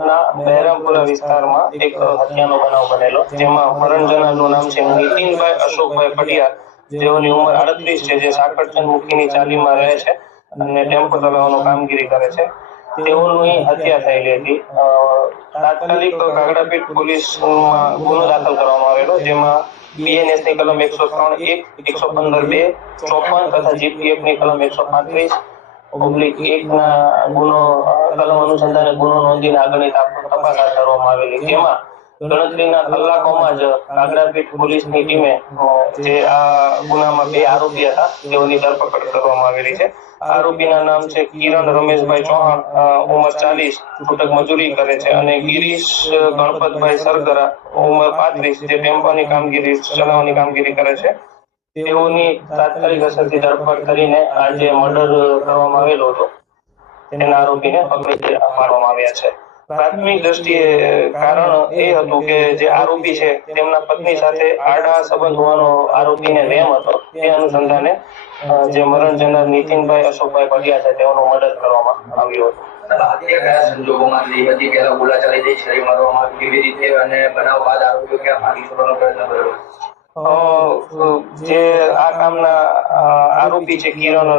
ના બહેરામપુરા વિસ્તારમાં એક હત્યાનો બનાવ બનેલો, જેમાં મરણ નામ છે નીતિનભાઈ અશોકભાઈ પડિયા જેઓની ઉંમર આડત્રીસ છે, જે સાકરચંદ મુખીની ચાલીમાં રહે છે અને ટેમ્પો ચલાવવાનો કામગીરી કરે છે. તેઓની હત્યા થયેલી હતી. તાત્કાલિક કાગડાપીઠ પોલીસમાં ગુનો દાખલ કરવામાં આવેલો, જેમાં બીએનએસની કલમ એકસો ત્રણ એક, એકસો પંદર બે, ચોપન તથા જીપીએફની કલમ એકસો પાંત્રીસ ઓબ્લિક એક ના ગુનો, કલમ અનુસંધાને ગુનો નોંધીને આગળની તપ- તપાસ હાથ ધરવામાં આવેલી. જેમાં ગણતરીના કલાકોમાં જ કાગડાપીઠ પોલીસની ટીમે, જે આ ગુનામાં બે આરોપી હતા તેઓની ધરપકડ કરવામાં આવેલી છે. આરોપીના નામ છે કિરણ રમેશભાઈ ચૌહાણ ઉમર ચાલીસ છૂટક મજૂરી કરે છે. અને ગિરીશ ગણપતભાઈ સરગરા, ઉંમર પાંત્રીસ, જે ટેમ્પોની કામગીરી, ચલાવવાની કામગીરી કરે છે. તેઓની તાત્કાલિક અસરથી ધરપકડ કરીને આજે મર્ડર કરવામાં આવેલો હતો. તેના આરોપીને પકડી મારવામાં આવ્યા છે. પ્રાથમિક દ્રષ્ટિએ કારણ એ હતું કે જે આરોપી છે, તેમના પત્ની સાથે આડા સંબંધ હોવાનો આરોપીને વેમ હતો. તે અનુસંધાને જે મરણ જનાર નીતિનભાઈ અશોકભાઈ પડ્યા છે, તેઓનો મર્ડર કરવામાં આવ્યો હતો. મારવામાં કેવી રીતે? અને બનાવ બાદ આરોપીઓ ક્યાં ભાગી છોડવાનો પ્રયત્ન કર્યો? જે આ કામના આરોપી છે કિરણ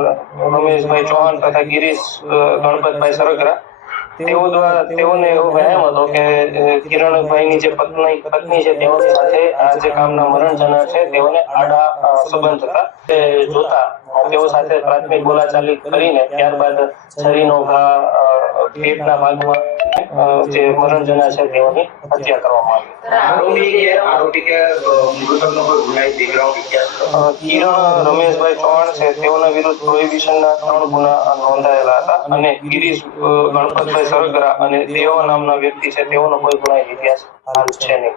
રમેશભાઈ ચૌહાણ તથા ગિરીશ ગણપતભાઈ સરગરા, તેઓ દ્વારા તેઓને એવો વહેમ હતો કે કિરણભાઈ કિરણભાઈની જે પત્ની પત્ની છે તેઓની સાથે આ જે કામના મરણ જના છે તેઓને આડા સંબંધ હતા. તે જોતા તેઓ સાથે પ્રાથમિક બોલાચાલી કરીને ત્યારબાદ છરીનો ઘા પેટના ભાગમાં જે મરણ જના છે તેઓની હત્યા કરવામાં આવી. કિરણ રમેશભાઈ ચૌહાણ છે. તેઓના વિરુદ્ધ પ્રોહિબિશનના ત્રણ ગુના નોંધાયેલા હતા અને ગિરીશ ગણપતભાઈ સરગરા અને દેવા નામના વ્યક્તિ છે. તેઓનો કોઈ ગુનાહિત ઇતિહાસ છે નહીં.